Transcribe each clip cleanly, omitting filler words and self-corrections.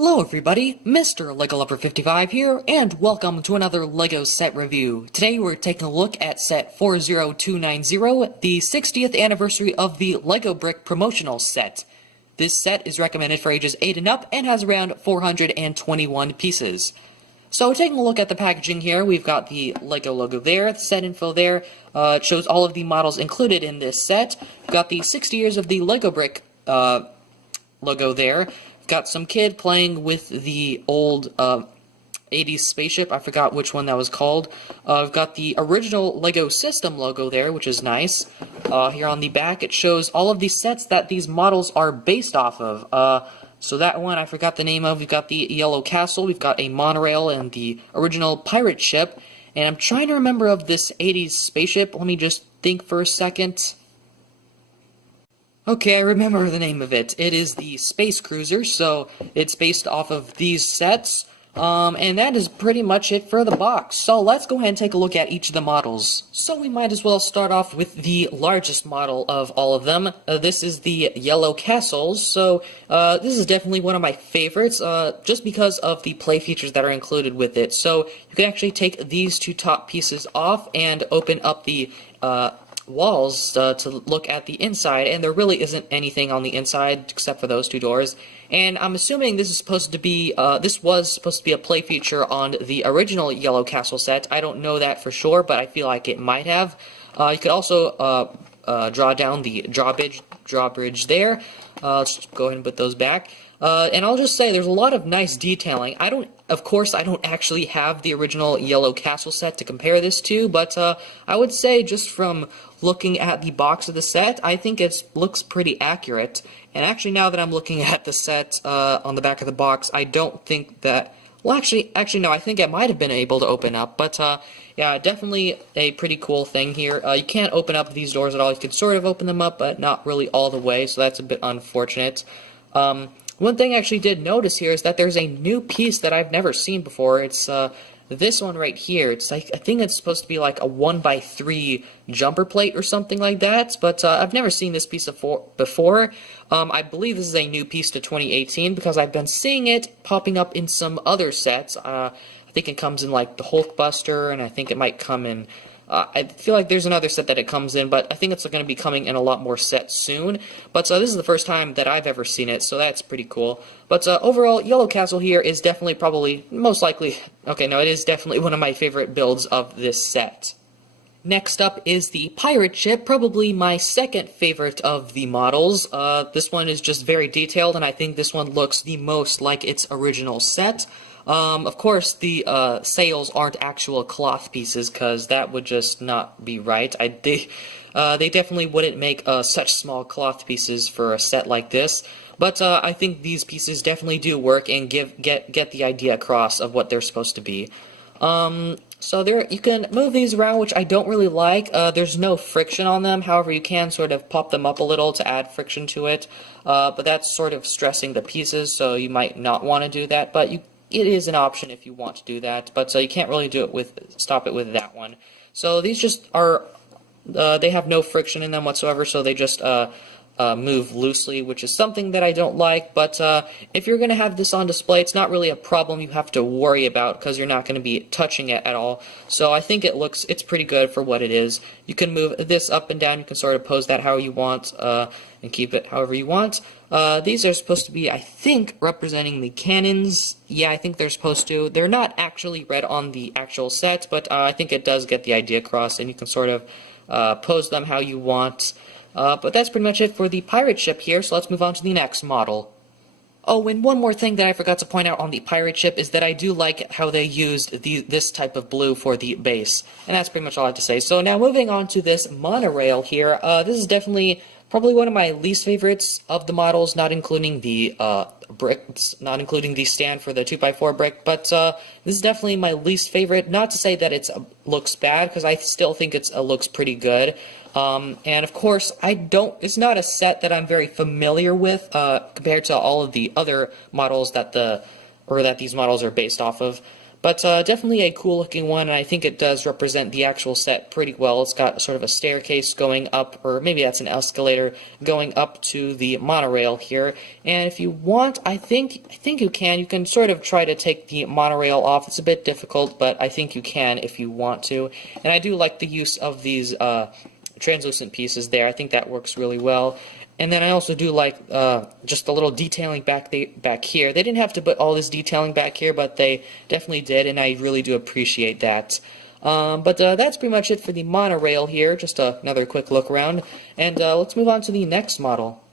Hello everybody, Mr. LEGO Lover 55 here, and welcome to another LEGO set review. Today we're taking a look at set 40290, the 60th anniversary of the LEGO Brick Promotional set. This set is recommended for ages 8 and up and has around 421 pieces. So taking a look at the packaging here, we've got the LEGO logo there, the set info there. It shows all of the models included in this set. We've got the 60 years of the LEGO Brick logo there. Got some kid playing with the old 80s spaceship. I forgot which one that was called. I've got the original LEGO system logo there, which is nice. Here on the back, it shows all of the sets that these models are based off of. So that one I forgot the name of. We've got the yellow castle, we've got a monorail, and the original pirate ship. And I'm trying to remember of this 80s spaceship. Let me just think for a second. Okay, I remember the name of it. It is the Space Cruiser, so it's based off of these sets. And that is pretty much it for the box. So let's go ahead and take a look at each of the models. So we might as well start off with the largest model of all of them. This is the Yellow Castles. So this is definitely one of my favorites, just because of the play features that are included with it. So you can actually take these two top pieces off and open up the walls to look at the inside, and there really isn't anything on the inside except for those two doors. And I'm assuming this is supposed to be this was supposed to be a play feature on the original Yellow Castle set. I don't know that for sure, but I feel like it might have. You could also draw down the drawbridge there. Let's just go ahead and put those back. And I'll just say there's a lot of nice detailing. Of course, I don't actually have the original Yellow Castle set to compare this to, but I would say just from looking at the box of the set, I think it looks pretty accurate. And actually, now that I'm looking at the set on the back of the box, I don't think that... Well, actually, no, I think it might have been able to open up, but yeah, definitely a pretty cool thing here. You can't open up these doors at all. You can sort of open them up, but not really all the way, so that's a bit unfortunate. One thing I actually did notice here is that there's a new piece that I've never seen before. It's this one right here. It's like, I think it's supposed to be like a 1x3 jumper plate or something like that, but I've never seen this piece before. I believe this is a new piece to 2018 because I've been seeing it popping up in some other sets. I think it comes in like the Hulkbuster, and I think it might come in... I feel like there's another set that it comes in, but I think it's going to be coming in a lot more sets soon. But this is the first time that I've ever seen it, so that's pretty cool. But overall, Yellow Castle here is definitely probably, most likely, okay, no, it is definitely one of my favorite builds of this set. Next up is the pirate ship, probably my second favorite of the models. This one is just very detailed, and I think this one looks the most like its original set. Of course, the sails aren't actual cloth pieces, because that would just not be right. They definitely wouldn't make such small cloth pieces for a set like this. But I think these pieces definitely do work and get the idea across of what they're supposed to be. So you can move these around, which I don't really like. There's no friction on them. However, you can sort of pop them up a little to add friction to it. But that's sort of stressing the pieces, so you might not want to do that. But it is an option if you want to do that, but you can't really stop it with that one. So these just are, they have no friction in them whatsoever, so they just move loosely, which is something that I don't like, but if you're going to have this on display, it's not really a problem you have to worry about, because you're not going to be touching it at all. So I think it's pretty good for what it is. You can move this up and down, you can sort of pose that how you want, and keep it however you want. These are supposed to be, I think, representing the cannons. Yeah, I think they're supposed to. They're not actually red on the actual set, but I think it does get the idea across, and you can sort of pose them how you want. But that's pretty much it for the pirate ship here, so let's move on to the next model. Oh, and one more thing that I forgot to point out on the pirate ship is that I do like how they used this type of blue for the base. And that's pretty much all I have to say. So now moving on to this monorail here, this is definitely probably one of my least favorites of the models, not including the bricks, not including the stand for the 2x4 brick, but this is definitely my least favorite. Not to say that it looks bad, because I still think it looks pretty good. And of course, it's not a set that I'm very familiar with compared to all of the other models that these models are based off of. But definitely a cool looking one, and I think it does represent the actual set pretty well. It's got sort of a staircase going up, or maybe that's an escalator going up to the monorail here. And if you want, I think you can. You can sort of try to take the monorail off. It's a bit difficult, but I think you can if you want to. And I do like the use of these translucent pieces there. I think that works really well. And then I also do like just a little detailing back here. They didn't have to put all this detailing back here, but they definitely did, and I really do appreciate that. But that's pretty much it for the monorail here. Just another quick look around. And let's move on to the next model.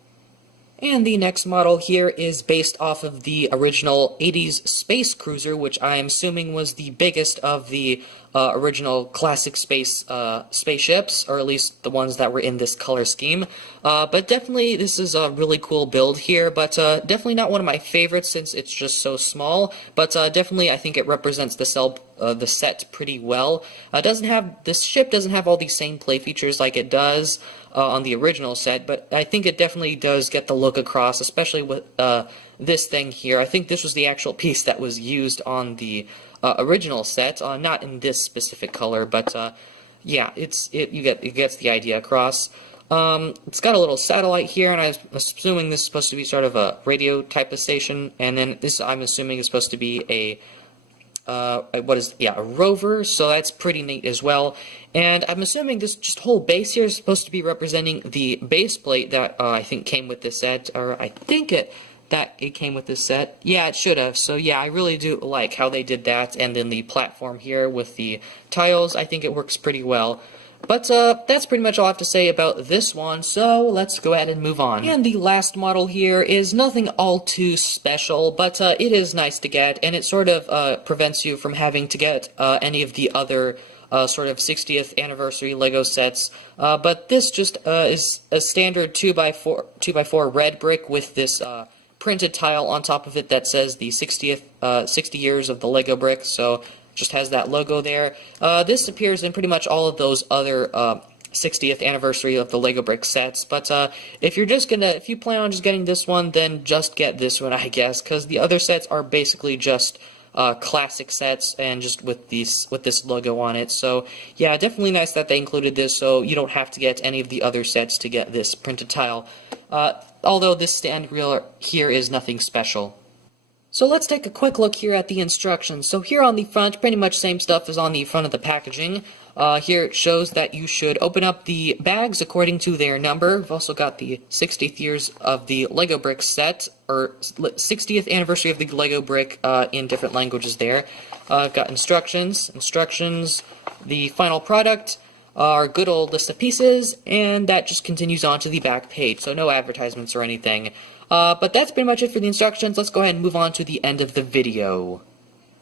And the next model here is based off of the original 80s space cruiser, which I am assuming was the biggest of the original classic spaceships, or at least the ones that were in this color scheme. But definitely this is a really cool build here, but definitely not one of my favorites since it's just so small. But definitely I think it represents the set pretty well. This ship doesn't have all these same play features like it does on the original set, but I think it definitely does get the look across, especially with this thing here. I think this was the actual piece that was used on the original set, not in this specific color, but yeah, it gets the idea across. It's got a little satellite here, and I'm assuming this is supposed to be sort of a radio type of station, and then this I'm assuming is supposed to be a rover, so that's pretty neat as well. And I'm assuming this just whole base here is supposed to be representing the base plate that I think came with this set, or I think that it came with this set. Yeah, it should have. So yeah, I really do like how they did that, and then the platform here with the tiles, I think it works pretty well. But that's pretty much all I have to say about this one, so let's go ahead and move on. And the last model here is nothing all too special, but it is nice to get, and it sort of prevents you from having to get any of the other sort of 60th anniversary LEGO sets. But this just is a standard 2x4 red brick with this printed tile on top of it that says the 60 years of the LEGO brick, so just has that logo there. This appears in pretty much all of those other 60th anniversary of the LEGO brick sets, but if you plan on just getting this one, then just get this one, I guess, because the other sets are basically just classic sets and just with this logo on it. So yeah, definitely nice that they included this, so you don't have to get any of the other sets to get this printed tile. Although this stand reel here is nothing special. So let's take a quick look here at the instructions. So here on the front, pretty much same stuff as on the front of the packaging. Here it shows that you should open up the bags according to their number. We've also got the 60th years of the LEGO brick set, or 60th anniversary of the LEGO brick in different languages there. Got instructions, the final product, our good old list of pieces, and that just continues on to the back page, so no advertisements or anything. But that's pretty much it for the instructions. Let's go ahead and move on to the end of the video.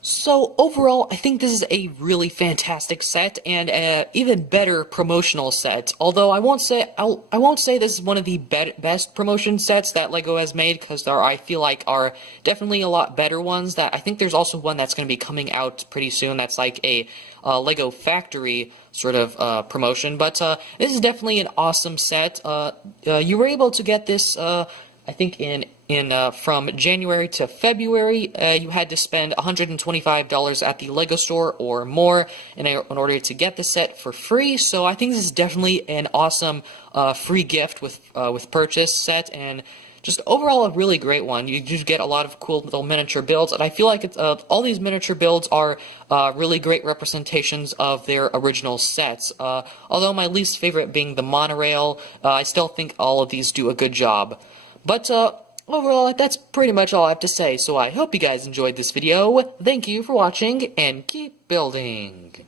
So overall, I think this is a really fantastic set and an even better promotional set. Although I won't say this is one of the best promotion sets that LEGO has made, because there I feel like are definitely a lot better ones. That I think there's also one that's going to be coming out pretty soon. That's like a LEGO Factory sort of promotion. But this is definitely an awesome set. You were able to get this. I think from January to February, you had to spend $125 at the LEGO store or more in order to get the set for free. So I think this is definitely an awesome free gift with purchase set, and just overall a really great one. You just get a lot of cool little miniature builds, and I feel like all these miniature builds are really great representations of their original sets. Although my least favorite being the monorail, I still think all of these do a good job. But overall, that's pretty much all I have to say, so I hope you guys enjoyed this video. Thank you for watching, and keep building!